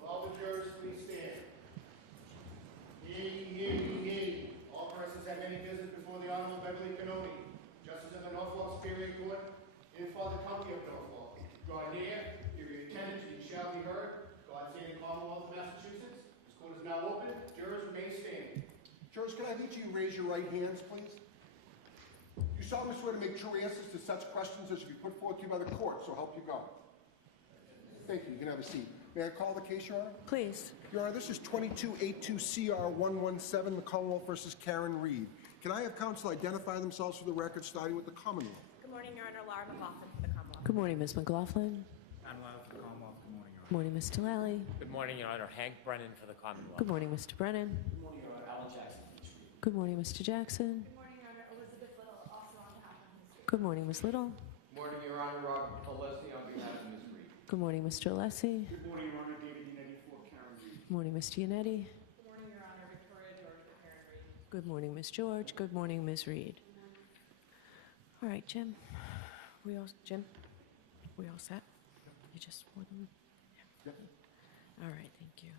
Will all the jurors please stand? Yea. All persons have any business before the Honorable Beverly Canoni, Justice of the Norfolk Superior Court, in for the County of Norfolk. Draw near, give your attendance, you shall be heard. God save the Commonwealth of Massachusetts. This court is now open. Jurors may stand. Jurors, can I have each of you raise your right hands, please? You solemnly swear to make true answers to such questions as should be put forth to you by the court, so help you God. Thank you. You can have a seat. May I call the case, Your Honor? Please. Your Honor, this is 2282CR117, the Commonwealth versus Karen Reed. Can I have counsel identify themselves for the record, starting with the Commonwealth? Good morning, Your Honor. Laura McLaughlin for the Commonwealth. Good morning, Ms. McLaughlin. Manuel for the Commonwealth. Good morning, Your Good morning, Mr. Lally. Good morning, Your Honor. Hank Brennan for the Commonwealth. Good morning, Mr. Brennan. Good morning, Your Honor. Alan Jackson. Good morning, Mr. Jackson. Good morning, Your Honor. Elizabeth Little, also on behalf of Ms. Reed. Good morning, Ms. Little. Morning, Your Honor. Robert Alessi on behalf of Ms. Reed. Good morning, Mr. Alessi. Good morning, Your Honor. David Yannetti for Karen Reed. Good morning, Mr. Yannetti. Good morning, Your Honor. Victoria George for Karen Reed. Good morning, Ms. George. Good morning, Ms. Reed. All right, Jim. We all set? You just sworn them? Yeah. All right, thank you.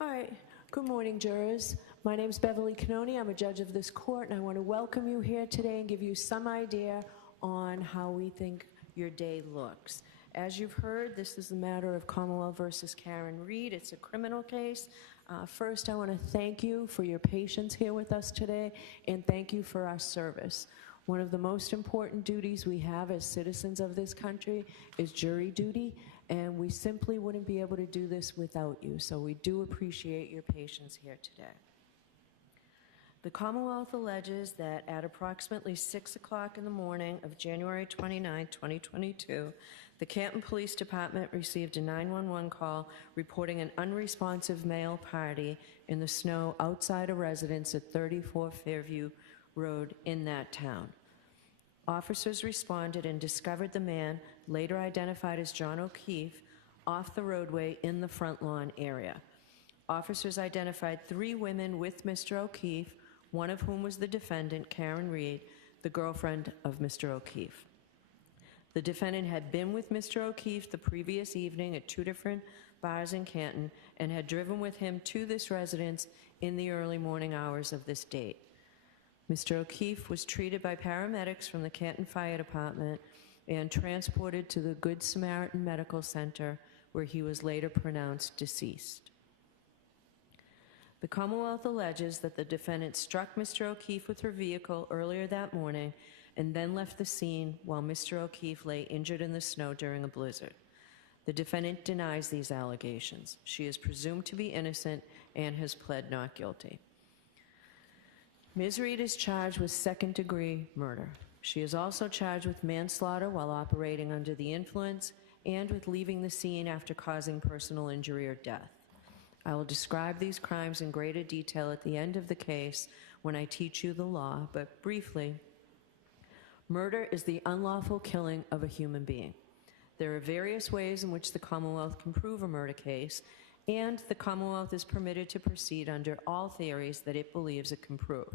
All right. Good morning, jurors. My name is Beverly Canoni. I'm a judge of this court, and I want to welcome you here today and give you some idea on how we think your day looks. As you've heard, this is the matter of Commonwealth versus Karen Reed. It's a criminal case. First, I want to thank you for your patience here with us today, and thank you for our service. One of the most important duties we have as citizens of this country is jury duty, and we simply wouldn't be able to do this without you. So we do appreciate your patience here today. The Commonwealth alleges that at approximately 6 o'clock in the morning of January 29, 2022, the Canton Police Department received a 911 call reporting an unresponsive male party in the snow outside a residence at 34 Fairview Road in that town. Officers responded and discovered the man, later identified as John O'Keefe, off the roadway in the front lawn area. Officers identified 3 women with Mr. O'Keefe, one of whom was the defendant, Karen Reed, the girlfriend of Mr. O'Keefe. The defendant had been with Mr. O'Keefe the previous evening at 2 different bars in Canton and had driven with him to this residence in the early morning hours of this date. Mr. O'Keefe was treated by paramedics from the Canton Fire Department and transported to the Good Samaritan Medical Center, where he was later pronounced deceased. The Commonwealth alleges that the defendant struck Mr. O'Keefe with her vehicle earlier that morning and then left the scene while Mr. O'Keefe lay injured in the snow during a blizzard. The defendant denies these allegations. She is presumed to be innocent and has pled not guilty. Ms. Reed is charged with second-degree murder. She is also charged with manslaughter while operating under the influence and with leaving the scene after causing personal injury or death. I will describe these crimes in greater detail at the end of the case when I teach you the law, but briefly, murder is the unlawful killing of a human being. There are various ways in which the Commonwealth can prove a murder case, and the Commonwealth is permitted to proceed under all theories that it believes it can prove.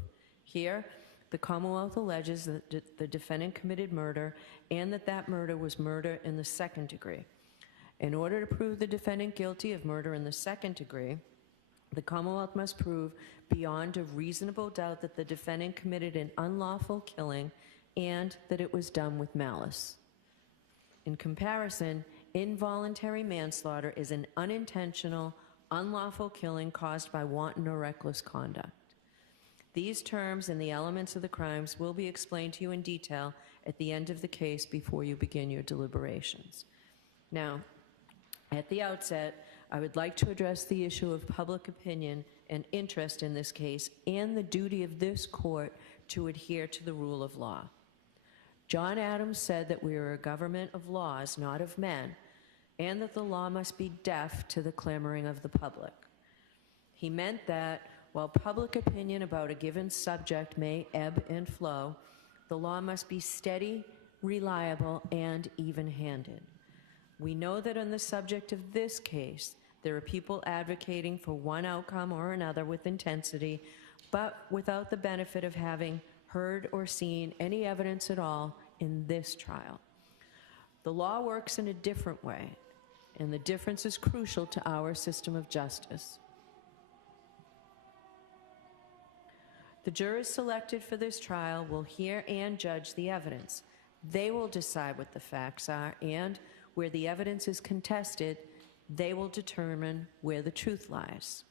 Here, the Commonwealth alleges that the defendant committed murder and that murder was murder in the second degree. In order to prove the defendant guilty of murder in the second degree, the Commonwealth must prove beyond a reasonable doubt that the defendant committed an unlawful killing and that it was done with malice. In comparison, involuntary manslaughter is an unintentional, unlawful killing caused by wanton or reckless conduct. These terms and the elements of the crimes will be explained to you in detail at the end of the case before you begin your deliberations. Now, at the outset, I would like to address the issue of public opinion and interest in this case and the duty of this court to adhere to the rule of law. John Adams said that we are a government of laws, not of men, and that the law must be deaf to the clamoring of the public. He meant that While public opinion about a given subject may ebb and flow, the law must be steady, reliable, and even-handed. We know that on the subject of this case, there are people advocating for one outcome or another with intensity, but without the benefit of having heard or seen any evidence at all in this trial. The law works in a different way, and the difference is crucial to our system of justice. The jurors selected for this trial will hear and judge the evidence. They will decide what the facts are, and where the evidence is contested, they will determine where the truth lies.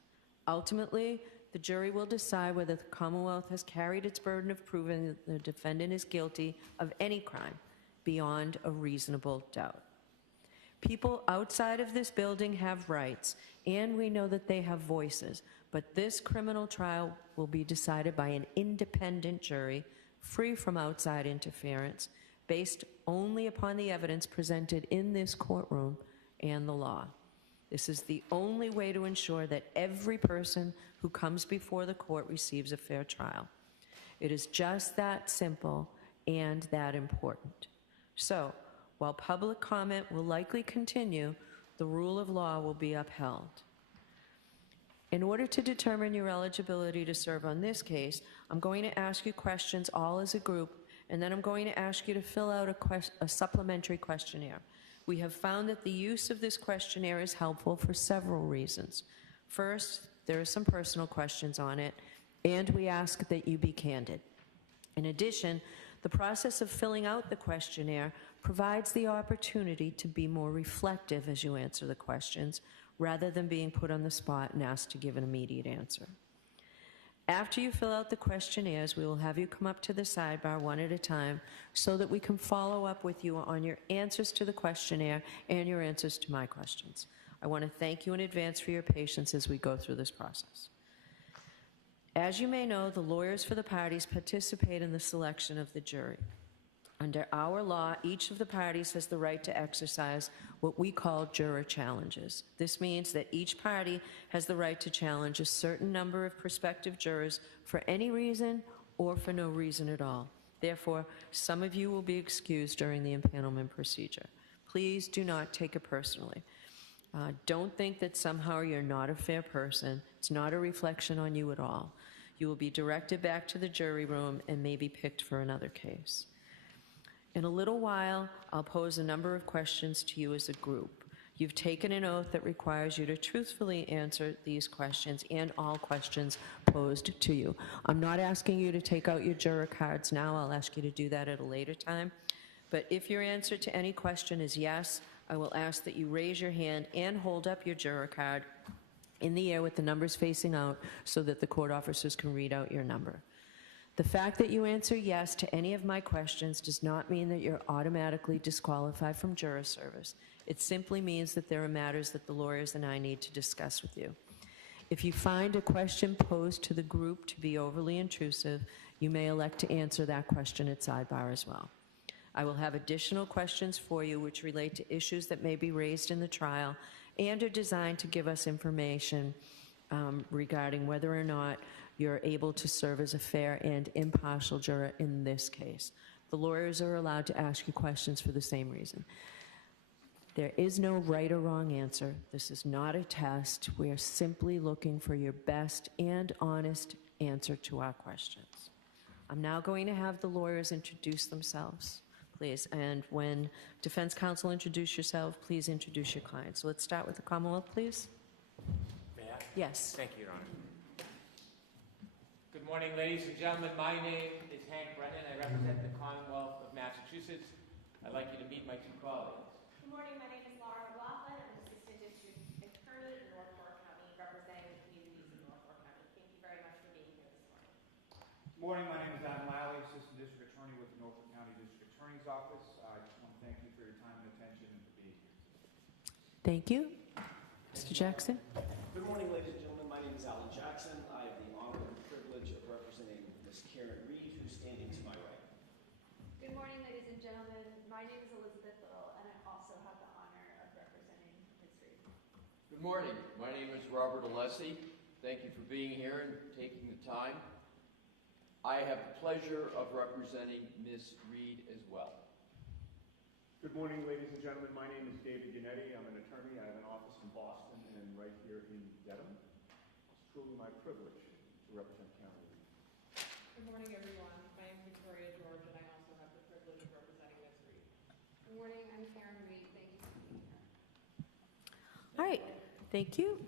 Ultimately, the jury will decide whether the Commonwealth has carried its burden of proving that the defendant is guilty of any crime beyond a reasonable doubt. People outside of this building have rights, and we know that they have voices, but this criminal trial will be decided by an independent jury, free from outside interference, based only upon the evidence presented in this courtroom and the law. This is the only way to ensure that every person who comes before the court receives a fair trial. It is just that simple and that important. So, while public comment will likely continue, the rule of law will be upheld. In order to determine your eligibility to serve on this case, I'm going to ask you questions all as a group, and then I'm going to ask you to fill out a supplementary questionnaire. We have found that the use of this questionnaire is helpful for several reasons. First, there are some personal questions on it, and we ask that you be candid. In addition, the process of filling out the questionnaire provides the opportunity to be more reflective as you answer the questions, rather than being put on the spot and asked to give an immediate answer. After you fill out the questionnaires, we will have you come up to the sidebar one at a time so that we can follow up with you on your answers to the questionnaire and your answers to my questions. I want to thank you in advance for your patience as we go through this process. As you may know, the lawyers for the parties participate in the selection of the jury. Under our law, each of the parties has the right to exercise what we call juror challenges. This means that each party has the right to challenge a certain number of prospective jurors for any reason or for no reason at all. Therefore, some of you will be excused during the impanelment procedure. Please do not take it personally. Don't think that somehow you're not a fair person. It's not a reflection on you at all. You will be directed back to the jury room and may be picked for another case. In a little while, I'll pose a number of questions to you as a group. You've taken an oath that requires you to truthfully answer these questions and all questions posed to you. I'm not asking you to take out your juror cards now. I'll ask you to do that at a later time. But if your answer to any question is yes, I will ask that you raise your hand and hold up your juror card in the air with the numbers facing out so that the court officers can read out your number. The fact that you answer yes to any of my questions does not mean that you're automatically disqualified from juror service. It simply means that there are matters that the lawyers and I need to discuss with you. If you find a question posed to the group to be overly intrusive, you may elect to answer that question at sidebar as well. I will have additional questions for you which relate to issues that may be raised in the trial and are designed to give us information regarding whether or not you're able to serve as a fair and impartial juror in this case. The lawyers are allowed to ask you questions for the same reason. There is no right or wrong answer. This is not a test. We are simply looking for your best and honest answer to our questions. I'm now going to have the lawyers introduce themselves, please. And when defense counsel introduce yourself, please introduce your client. So let's start with the Commonwealth, please. May I? Yes. Thank you, Your Honor. Good morning, ladies and gentlemen. My name is Hank Brennan. I represent the Commonwealth of Massachusetts. I'd like you to meet my two colleagues. Good morning, my name is Laura McLaughlin. I'm Assistant District Attorney in Norfolk County, representing the communities in Norfolk County. Thank you very much for being here this morning. Good morning, my name is Adam Lally, Assistant District Attorney with the Norfolk County District Attorney's Office. I just want to thank you for your time and attention and for being here. Thank you. Mr. Jackson. Good morning, ladies and gentlemen. My name is Alan Jackson. I have the honor and privilege of representing Ms. Karen Reed, who's standing to my right. Good morning, ladies and gentlemen. My name is Elizabeth Little, and I also have the honor of representing Ms. Reed. Good morning. My name is Robert Alessi. Thank you for being here and taking the time. I have the pleasure of representing Ms. Reed as well. Good morning, ladies and gentlemen. My name is David Yannetti. I'm an attorney. I have an office in Boston and right here in Dedham. It's truly my privilege to represent County Reed. Good morning, everyone. My name is Victoria George, and I also have the privilege of representing Ms. Reed. Good morning. I'm Karen Reed. Thank you for being here. All right, thank you.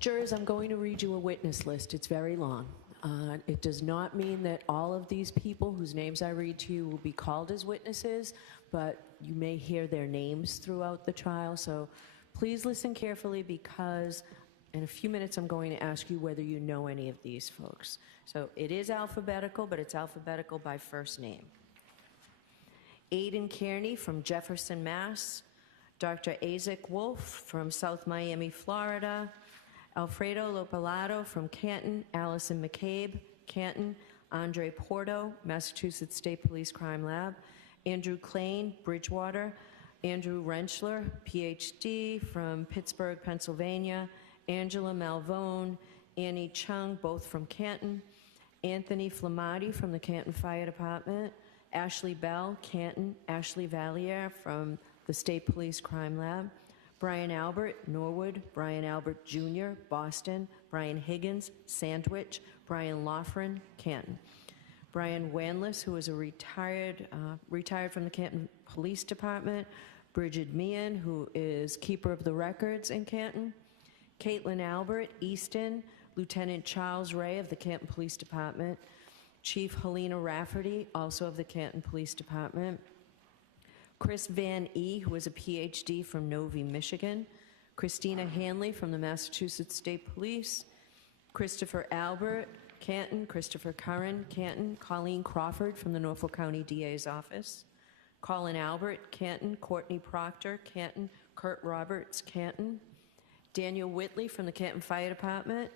Jurors, I'm going to read you a witness list. It's very long. It does not mean that all of these people whose names I read to you will be called as witnesses, but you may hear their names throughout the trial. So please listen carefully, because in a few minutes I'm going to ask you whether you know any of these folks. So it is alphabetical, but it's alphabetical by first name. Aidan Kearney from Jefferson, Mass. Dr. Isaac Wolf from South Miami, Florida. Alfredo Lopalato from Canton. Allison McCabe, Canton. Andre Porto, Massachusetts State Police Crime Lab. Andrew Klain, Bridgewater. Andrew Rentschler, PhD from Pittsburgh, Pennsylvania. Angela Malvone, Annie Chung, both from Canton. Anthony Flamati from the Canton Fire Department. Ashley Bell, Canton. Ashley Valier from the State Police Crime Lab. Brian Albert, Norwood. Brian Albert Jr., Boston. Brian Higgins, Sandwich. Brian Loughran, Canton. Brian Wanless, who is a retired from the Canton Police Department. Bridget Meehan, who is keeper of the records in Canton. Caitlin Albert, Easton. Lieutenant Charles Ray of the Canton Police Department. Chief Helena Rafferty, also of the Canton Police Department. Chris Van E., who is a PhD from Novi, Michigan. Christina Hanley from the Massachusetts State Police. Christopher Albert, Canton. Christopher Curran, Canton. Colleen Crawford from the Norfolk County DA's office. Colin Albert, Canton. Courtney Proctor, Canton. Kurt Roberts, Canton. Daniel Whitley from the Canton Fire Department.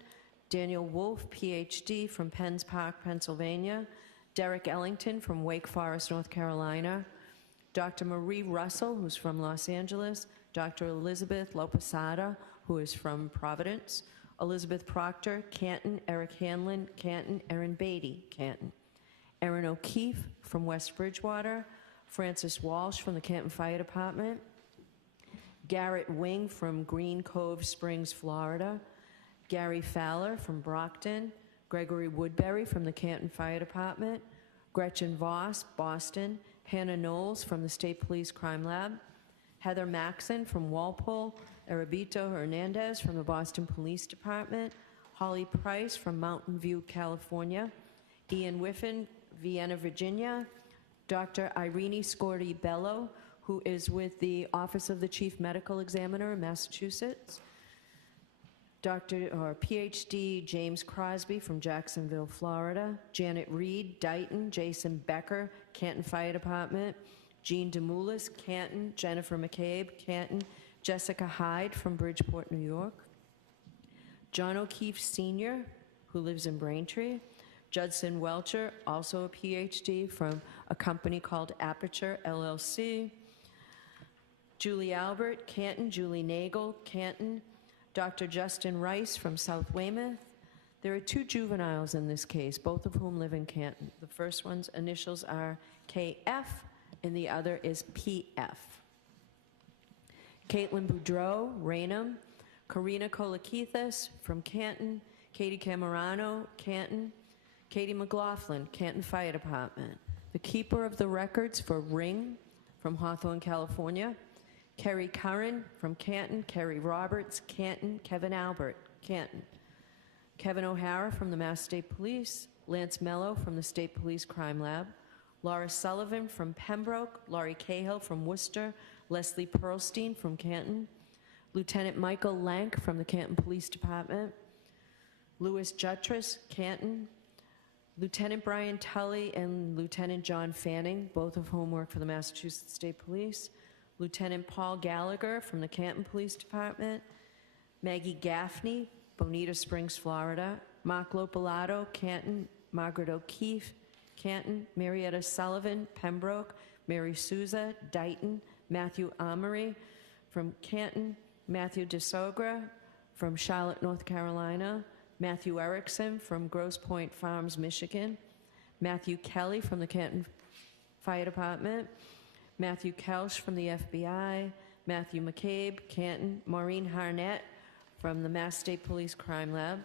Daniel Wolf, PhD from Penns Park, Pennsylvania. Derek Ellington from Wake Forest, North Carolina. Dr. Marie Russell, who's from Los Angeles. Dr. Elizabeth Lopesada, who is from Providence. Elizabeth Proctor, Canton. Eric Hanlon, Canton. Erin Beatty, Canton. Erin O'Keefe from West Bridgewater. Francis Walsh from the Canton Fire Department. Garrett Wing from Green Cove Springs, Florida. Gary Fowler from Brockton. Gregory Woodbury from the Canton Fire Department. Gretchen Voss, Boston. Hannah Knowles from the State Police Crime Lab. Heather Maxon from Walpole. Erabito Hernandez from the Boston Police Department. Holly Price from Mountain View, California. Ian Whiffen, Vienna, Virginia. Dr. Irene Scorti Bello, who is with the Office of the Chief Medical Examiner in Massachusetts. PhD James Crosby from Jacksonville, Florida. Janet Reed, Dighton. Jason Becker, Canton Fire Department. Jean Demoulas, Canton. Jennifer McCabe, Canton. Jessica Hyde from Bridgeport, New York. John O'Keefe Sr., who lives in Braintree. Judson Welcher, also a PhD from a company called Aperture, LLC. Julie Albert, Canton. Julie Nagel, Canton. Dr. Justin Rice from South Weymouth. There are two juveniles in this case, both of whom live in Canton. The first one's initials are KF, and the other is PF. Caitlin Boudreau, Raynham. Karina Kolakithis from Canton. Katie Camerano, Canton. Katie McLaughlin, Canton Fire Department. The keeper of the records for Ring from Hawthorne, California. Kerry Curran from Canton. Kerry Roberts, Canton. Kevin Albert, Canton. Kevin O'Hara from the Mass State Police. Lance Mello from the State Police Crime Lab. Laura Sullivan from Pembroke. Laurie Cahill from Worcester. Leslie Pearlstein from Canton. Lieutenant Michael Lank from the Canton Police Department. Louis Jutras, Canton. Lieutenant Brian Tully and Lieutenant John Fanning, both of whom work for the Massachusetts State Police. Lieutenant Paul Gallagher from the Canton Police Department. Maggie Gaffney, Bonita Springs, Florida. Mark Lopalato, Canton. Margaret O'Keefe, Canton. Marietta Sullivan, Pembroke. Mary Souza, Dighton. Matthew Amory from Canton. Matthew DeSogra from Charlotte, North Carolina. Matthew Erickson from Grosse Pointe Farms, Michigan. Matthew Kelly from the Canton Fire Department. Matthew Kelsch from the FBI. Matthew McCabe, Canton. Maureen Harnett from the Mass State Police Crime Lab.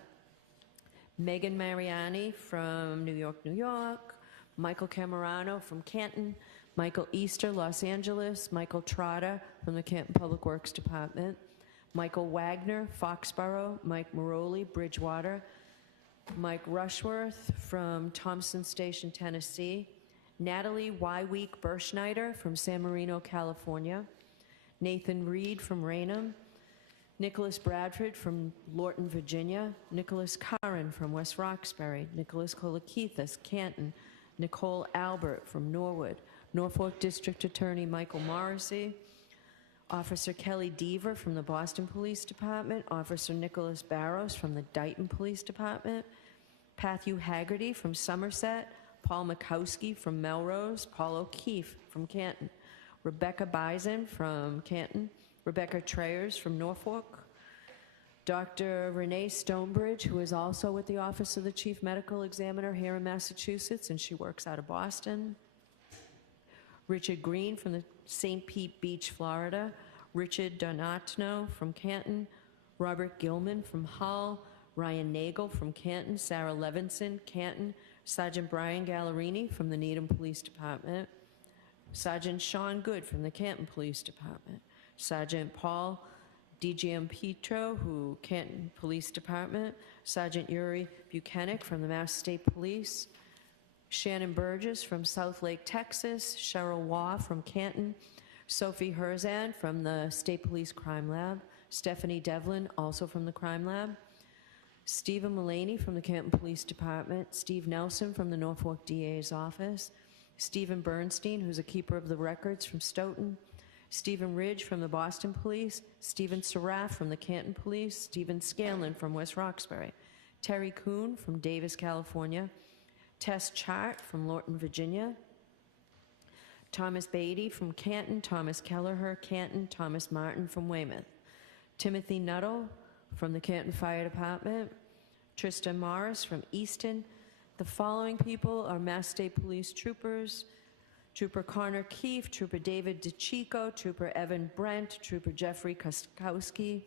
Megan Mariani from New York, New York. Michael Camerano from Canton. Michael Easter, Los Angeles. Michael Trotter from the Canton Public Works Department. Michael Wagner, Foxborough. Mike Maroli, Bridgewater. Mike Rushworth from Thompson Station, Tennessee. Natalie Wyweek Berschneider from San Marino, California. Nathan Reed from Raynham. Nicholas Bradford from Lorton, Virginia. Nicholas Curran from West Roxbury. Nicholas Kolakithis, Canton. Nicole Albert from Norwood. Norfolk District Attorney Michael Morrissey. Officer Kelly Deaver from the Boston Police Department. Officer Nicholas Barrows from the Dighton Police Department. Matthew Haggerty from Somerset. Paul Mikowski from Melrose. Paul O'Keefe from Canton. Rebecca Bison from Canton. Rebecca Trayers from Norfolk. Dr. Renee Stonebridge, who is also with the Office of the Chief Medical Examiner here in Massachusetts, and she works out of Boston. Richard Green from the St. Pete Beach, Florida. Richard Donatno from Canton. Robert Gilman from Hull. Ryan Nagel from Canton. Sarah Levinson, Canton. Sergeant Brian Gallerini from the Needham Police Department. Sergeant Sean Good from the Canton Police Department. Sergeant Paul DiGiampetro, who Canton Police Department. Sergeant Yuri Buchanan from the Mass State Police. Shannon Burgess from South Lake, Texas. Cheryl Waugh from Canton. Sophie Herzan from the State Police Crime Lab. Stephanie Devlin, also from the Crime Lab. Stephen Mullaney from the Canton Police Department. Steve Nelson from the Norfolk DA's office. Stephen Bernstein, who's a keeper of the records from Stoughton. Stephen Ridge from the Boston Police. Stephen Seraph from the Canton Police. Stephen Scanlon from West Roxbury. Terry Kuhn from Davis, California. Tess Chart from Lorton, Virginia. Thomas Beatty from Canton. Thomas Kelleher, Canton. Thomas Martin from Weymouth. Timothy Nuttall from the Canton Fire Department. Tristan Morris from Easton. The following people are Mass State Police troopers: Trooper Connor Keefe, Trooper David DeChico, Trooper Evan Brent, Trooper Jeffrey Koskowski,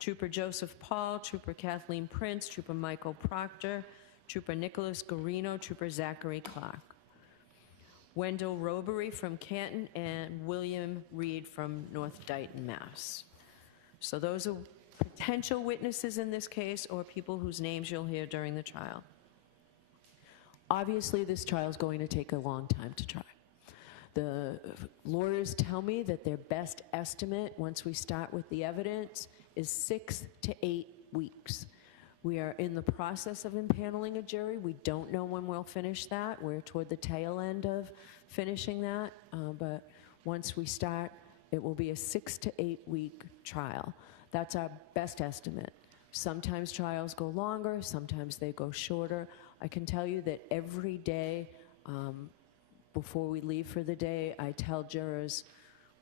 Trooper Joseph Paul, Trooper Kathleen Prince, Trooper Michael Proctor, Trooper Nicholas Garino, Trooper Zachary Clark. Wendell Robery from Canton, and William Reed from North Dighton, Mass. So those are potential witnesses in this case, or people whose names you'll hear during the trial. Obviously, this trial is going to take a long time to try. The lawyers tell me that their best estimate, once we start with the evidence, is 6 to 8 weeks. We are in the process of impaneling a jury. We don't know when we'll finish that. We're toward the tail end of finishing that, but once we start, it will be a 6 to 8 week trial. That's our best estimate. Sometimes trials go longer, sometimes they go shorter. I can tell you that every day before we leave for the day, I tell jurors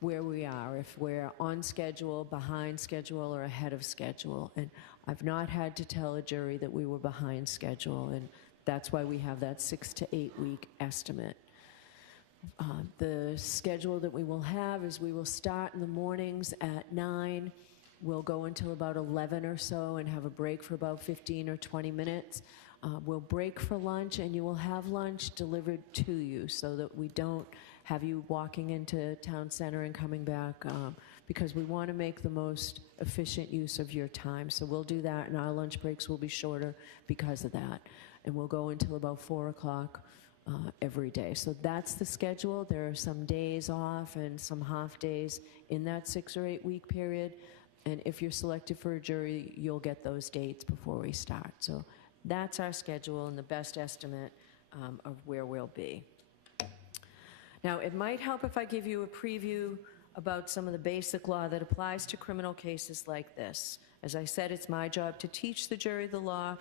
where we are, if we're on schedule, behind schedule, or ahead of schedule. And I've not had to tell a jury that we were behind schedule, and that's why we have that 6 to 8 week estimate. The schedule that we will have is we will start in the mornings at 9. We'll go until about 11 or so and have a break for about 15 or 20 minutes. We'll break for lunch, and you will have lunch delivered to you so that we don't have you walking into town center and coming back, because we want to make the most efficient use of your time. So we'll do that, and our lunch breaks will be shorter because of that. And we'll go until about 4 o'clock every day. So that's the schedule. There are some days off and some half days in that 6 or 8 week period. And if you're selected for a jury, you'll get those dates before we start. So that's our schedule and the best estimate of where we'll be. Now, it might help if I give you a preview about some of the basic law that applies to criminal cases like this. As I said, it's my job to teach the jury the law,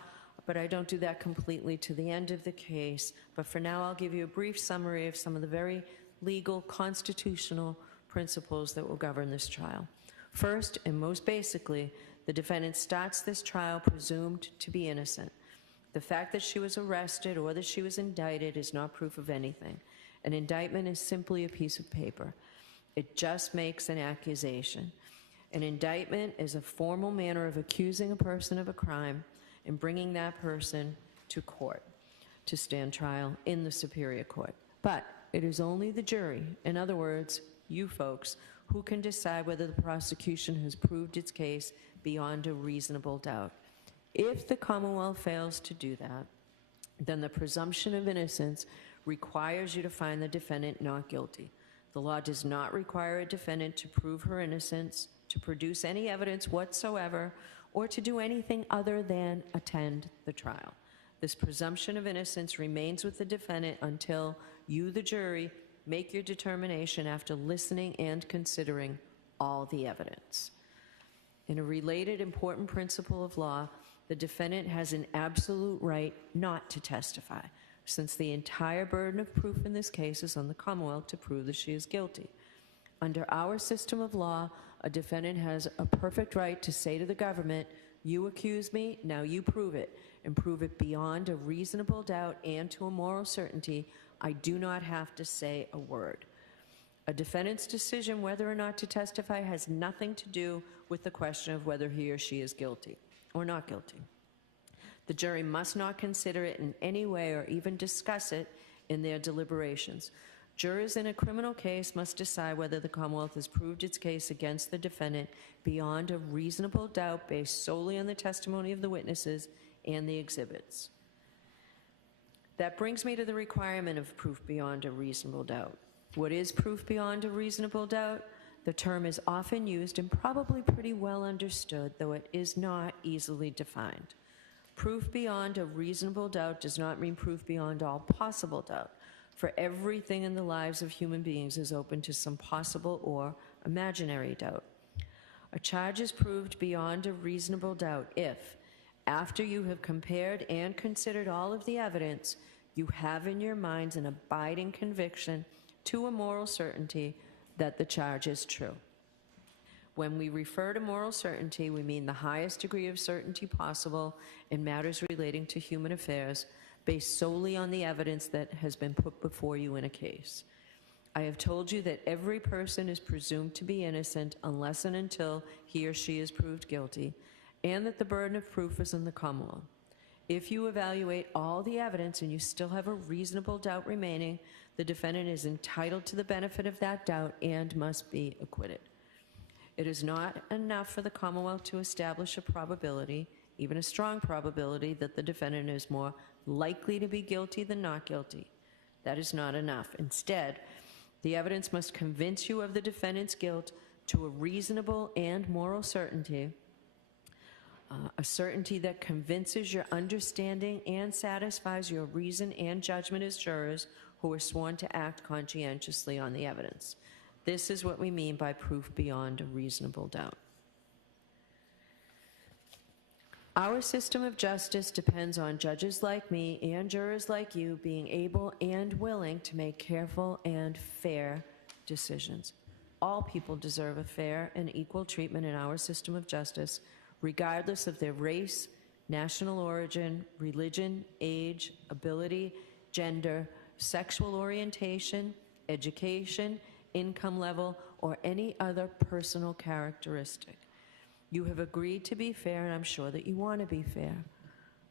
but I don't do that completely to the end of the case. But for now, I'll give you a brief summary of some of the very legal, constitutional principles that will govern this trial. First, and most basically, the defendant starts this trial presumed to be innocent. The fact that she was arrested or that she was indicted is not proof of anything. An indictment is simply a piece of paper. It just makes an accusation. An indictment is a formal manner of accusing a person of a crime and bringing that person to court to stand trial in the superior court. But it is only the jury, in other words, you folks, who can decide whether the prosecution has proved its case beyond a reasonable doubt. If the Commonwealth fails to do that, then the presumption of innocence requires you to find the defendant not guilty. The law does not require a defendant to prove her innocence, to produce any evidence whatsoever, or to do anything other than attend the trial. This presumption of innocence remains with the defendant until you, the jury, make your determination after listening and considering all the evidence. In a related important principle of law, the defendant has an absolute right not to testify, since the entire burden of proof in this case is on the Commonwealth to prove that she is guilty. Under our system of law, a defendant has a perfect right to say to the government, "You accuse me, now you prove it, and prove it beyond a reasonable doubt and to a moral certainty. I do not have to say a word." A defendant's decision whether or not to testify has nothing to do with the question of whether he or she is guilty or not guilty. The jury must not consider it in any way or even discuss it in their deliberations. Jurors in a criminal case must decide whether the Commonwealth has proved its case against the defendant beyond a reasonable doubt based solely on the testimony of the witnesses and the exhibits. That brings me to the requirement of proof beyond a reasonable doubt. What is proof beyond a reasonable doubt? The term is often used and probably pretty well understood, though it is not easily defined. Proof beyond a reasonable doubt does not mean proof beyond all possible doubt, for everything in the lives of human beings is open to some possible or imaginary doubt. A charge is proved beyond a reasonable doubt if, after you have compared and considered all of the evidence, you have in your minds an abiding conviction to a moral certainty that the charge is true. When we refer to moral certainty, we mean the highest degree of certainty possible in matters relating to human affairs, based solely on the evidence that has been put before you in a case. I have told you that every person is presumed to be innocent unless and until he or she is proved guilty, and that the burden of proof is on the Commonwealth. If you evaluate all the evidence and you still have a reasonable doubt remaining, the defendant is entitled to the benefit of that doubt and must be acquitted. It is not enough for the Commonwealth to establish a probability, even a strong probability, that the defendant is more likely to be guilty than not guilty. That is not enough. Instead, the evidence must convince you of the defendant's guilt to a reasonable and moral certainty, a certainty that convinces your understanding and satisfies your reason and judgment as jurors who are sworn to act conscientiously on the evidence. This is what we mean by proof beyond a reasonable doubt. Our system of justice depends on judges like me and jurors like you being able and willing to make careful and fair decisions. All people deserve a fair and equal treatment in our system of justice, regardless of their race, national origin, religion, age, ability, gender, sexual orientation, education, income level, or any other personal characteristic. You have agreed to be fair, and I'm sure that you want to be fair,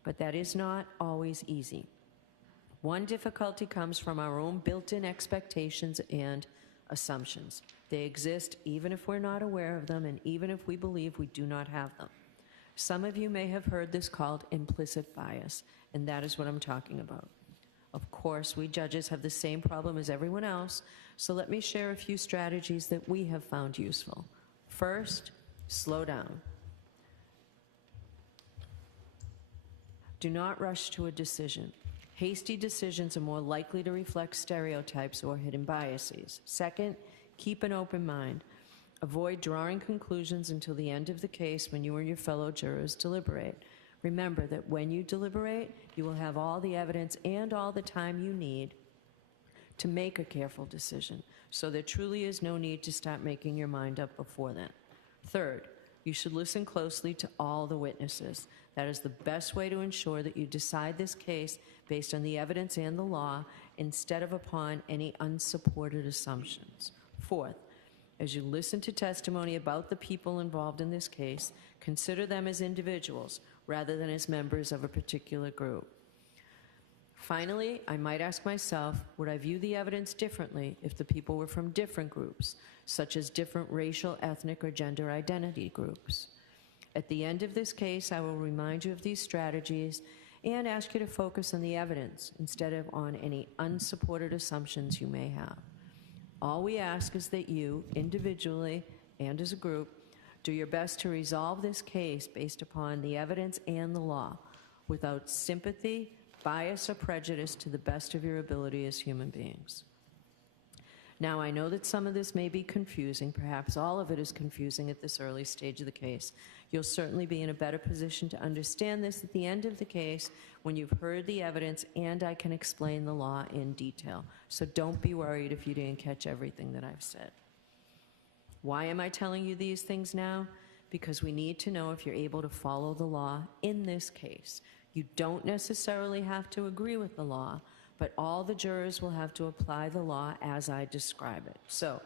but that is not always easy. One difficulty comes from our own built-in expectations and assumptions. They exist even if we're not aware of them and even if we believe we do not have them. Some of you may have heard this called implicit bias, and that is what I'm talking about. Of course, we judges have the same problem as everyone else, so let me share a few strategies that we have found useful. First, slow down. Do not rush to a decision. Hasty decisions are more likely to reflect stereotypes or hidden biases. Second, keep an open mind. Avoid drawing conclusions until the end of the case when you and your fellow jurors deliberate. Remember that when you deliberate, you will have all the evidence and all the time you need to make a careful decision, so there truly is no need to start making your mind up before then. Third, you should listen closely to all the witnesses. That is the best way to ensure that you decide this case based on the evidence and the law instead of upon any unsupported assumptions. Fourth, as you listen to testimony about the people involved in this case, consider them as individuals rather than as members of a particular group. Finally, I might ask myself, would I view the evidence differently if the people were from different groups, such as different racial, ethnic, or gender identity groups? At the end of this case, I will remind you of these strategies and ask you to focus on the evidence instead of on any unsupported assumptions you may have. All we ask is that you, individually and as a group, do your best to resolve this case based upon the evidence and the law, without sympathy, bias, or prejudice, to the best of your ability as human beings. Now, I know that some of this may be confusing. Perhaps all of it is confusing at this early stage of the case. You'll certainly be in a better position to understand this at the end of the case when you've heard the evidence and I can explain the law in detail. So don't be worried if you didn't catch everything that I've said. Why am I telling you these things now? Because we need to know if you're able to follow the law in this case. You don't necessarily have to agree with the law, but all the jurors will have to apply the law as I describe it. So,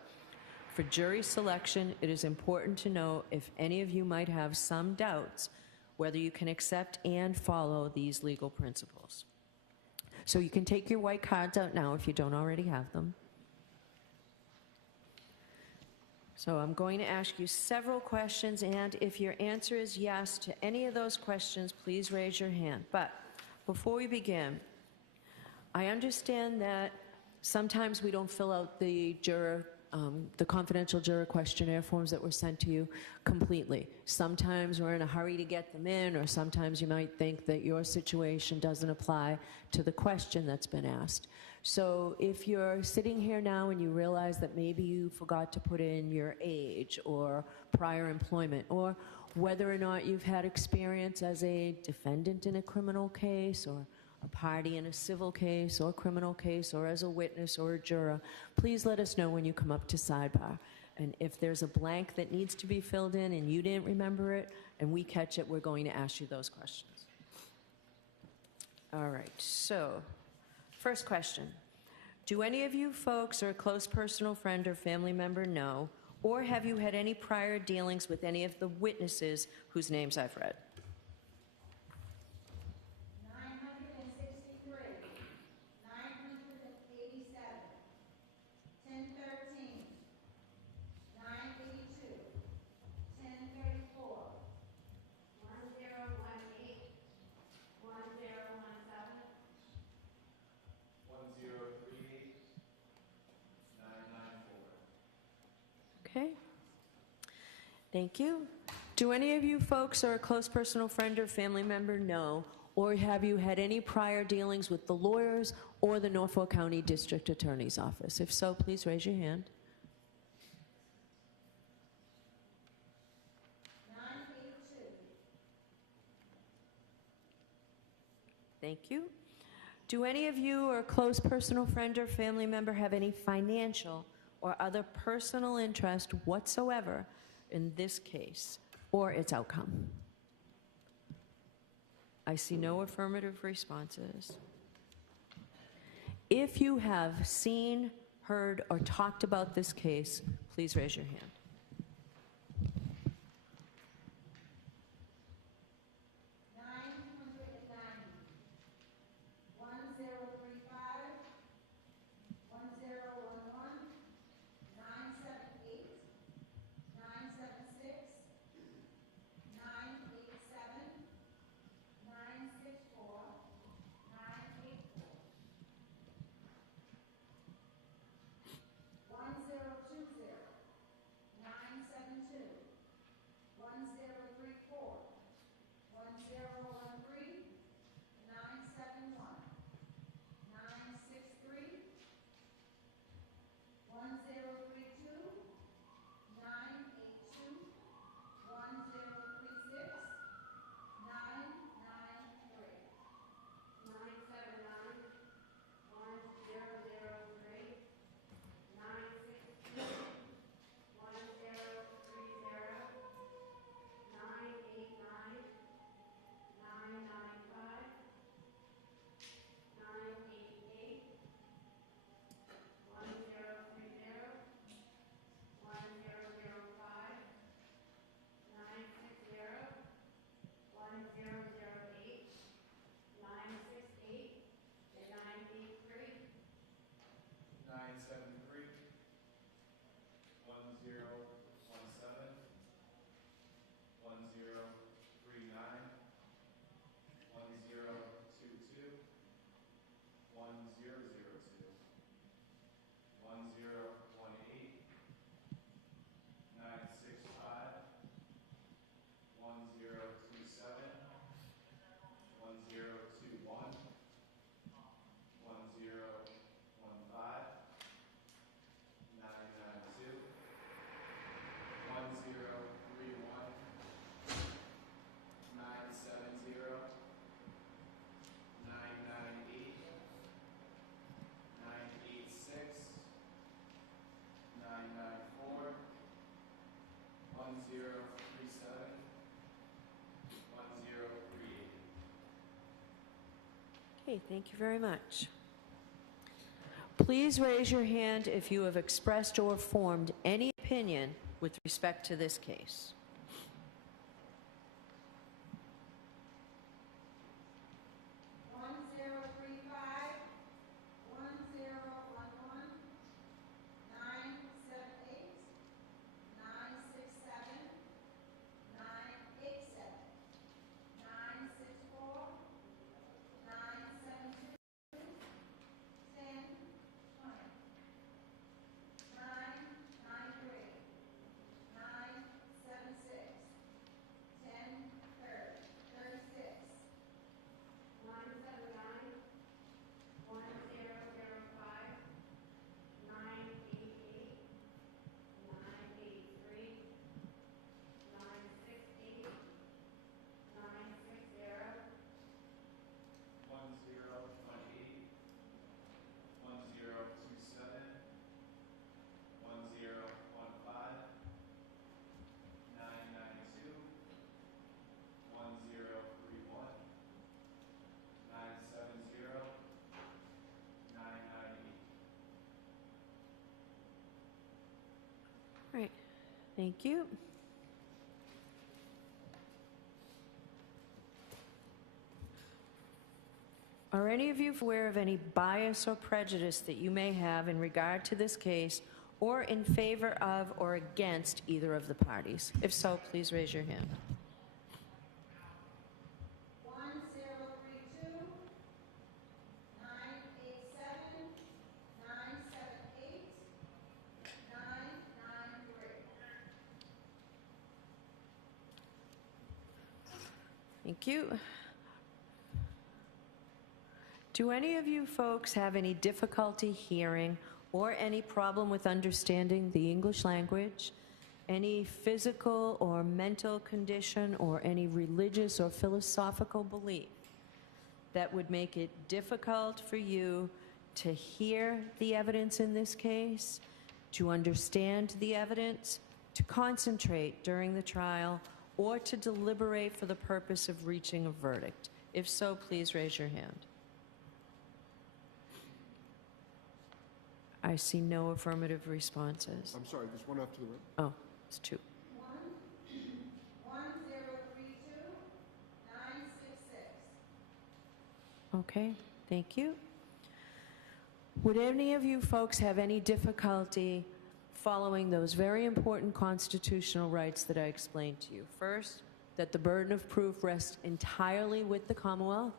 for jury selection, it is important to know if any of you might have some doubts whether you can accept and follow these legal principles. So you can take your white cards out now if you don't already have them. So I'm going to ask you several questions, and if your answer is yes to any of those questions, please raise your hand. But before we begin, I understand that sometimes we don't fill out the confidential juror questionnaire forms that were sent to you completely. Sometimes we're in a hurry to get them in, or sometimes you might think that your situation doesn't apply to the question that's been asked. So if you're sitting here now and you realize that maybe you forgot to put in your age or prior employment, or whether or not you've had experience as a defendant in a criminal case, or a party in a civil case or criminal case, or as a witness or a juror, please let us know when you come up to sidebar. And if there's a blank that needs to be filled in and you didn't remember it and we catch it, we're going to ask you those questions. All right, so first question. Do any of you folks or a close personal friend or family member know, or have you had any prior dealings with any of the witnesses whose names I've read? 963, 987, 1013, 982, 1034, 1018, 1017, 1038, 994. Okay. Thank you. Do any of you folks or a close personal friend or family member know, or have you had any prior dealings with the lawyers or the Norfolk County District Attorney's Office? If so, please raise your hand. 982, Thank you. Do any of you or a close personal friend or family member have any financial or other personal interest whatsoever in this case or its outcome? I see no affirmative responses. If you have seen, heard, or talked about this case, please raise your hand. 1035, 1011, 978, 976, 987, 964, 984, 1020, Okay, thank you very much. Please raise your hand if you have expressed or formed any opinion with respect to this case. All right, thank you. Are any of you aware of any bias or prejudice that you may have in regard to this case or in favor of or against either of the parties? If so, please raise your hand. 1032, 987, 978, 993. Thank you. Do any of you folks have any difficulty hearing or any problem with understanding the English language, any physical or mental condition, or any religious or philosophical belief that would make it difficult for you to hear the evidence in this case, to understand the evidence, to concentrate during the trial, or to deliberate for the purpose of reaching a verdict? If so, please raise your hand. I see no affirmative responses. I'm sorry, there's one after the room. Oh, it's two. 1032, 966. Okay, thank you. Would any of you folks have any difficulty following those very important constitutional rights that I explained to you? First, that the burden of proof rests entirely with the Commonwealth.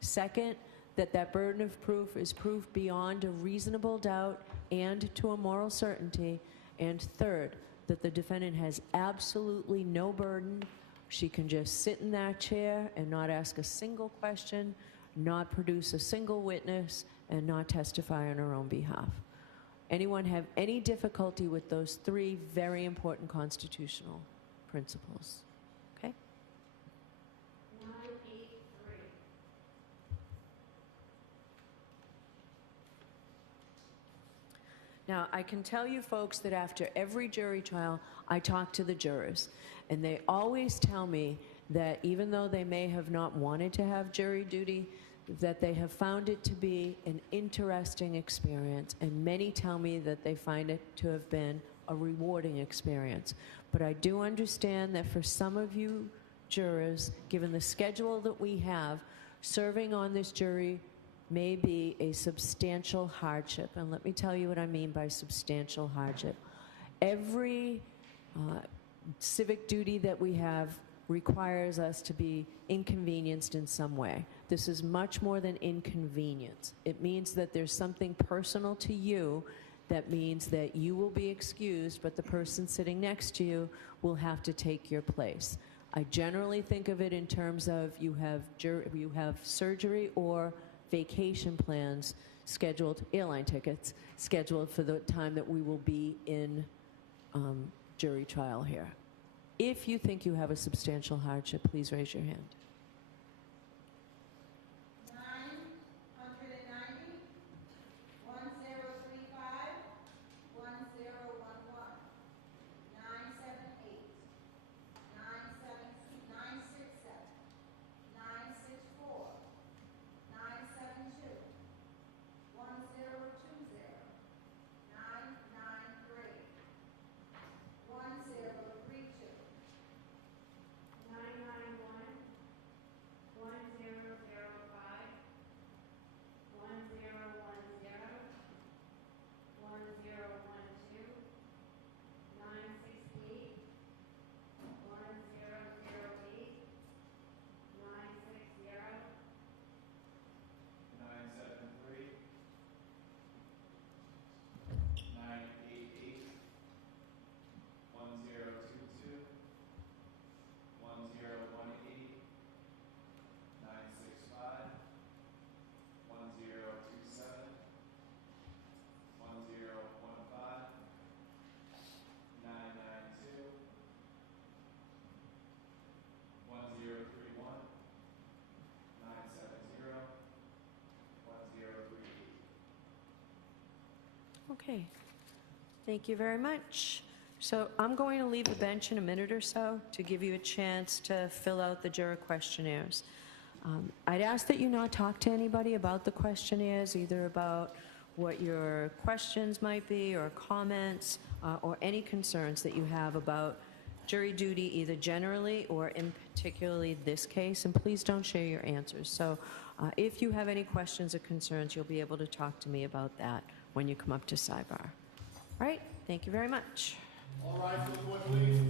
Second, that burden of proof is proof beyond a reasonable doubt and to a moral certainty. And third, that the defendant has absolutely no burden. She can just sit in that chair and not ask a single question, not produce a single witness, and not testify on her own behalf. Anyone have any difficulty with those three very important constitutional principles? Okay? 983. Now, I can tell you folks that after every jury trial, I talk to the jurors, and they always tell me that even though they may have not wanted to have jury duty, that they have found it to be an interesting experience, and many tell me that they find it to have been a rewarding experience. But I do understand that for some of you jurors, given the schedule that we have, serving on this jury may be a substantial hardship. And let me tell you what I mean by substantial hardship. Every civic duty that we have requires us to be inconvenienced in some way. This is much more than inconvenience. It means that there's something personal to you that means that you will be excused, but the person sitting next to you will have to take your place. I generally think of it in terms of you have surgery or vacation plans scheduled, airline tickets scheduled for the time that we will be in jury trial here. If you think you have a substantial hardship, please raise your hand. 990, 1035, 1011, 978, 967, 964, 972, 1020, 993, 1032, 991, 1005, 1010, 1012, 968, 1008, 960, 973, 988, 1022, 1018, 965, 1027, 1015, 992, 1031, 970, 1038. Okay, thank you very much. So I'm going to leave the bench in a minute or so to give you a chance to fill out the juror questionnaires. I'd ask that you not talk to anybody about the questionnaires, either about what your questions might be or comments or any concerns that you have about jury duty, either generally or in particularly this case, and please don't share your answers. So if you have any questions or concerns, you'll be able to talk to me about that when you come up to sidebar. All right, thank you very much. All rise for the court, please.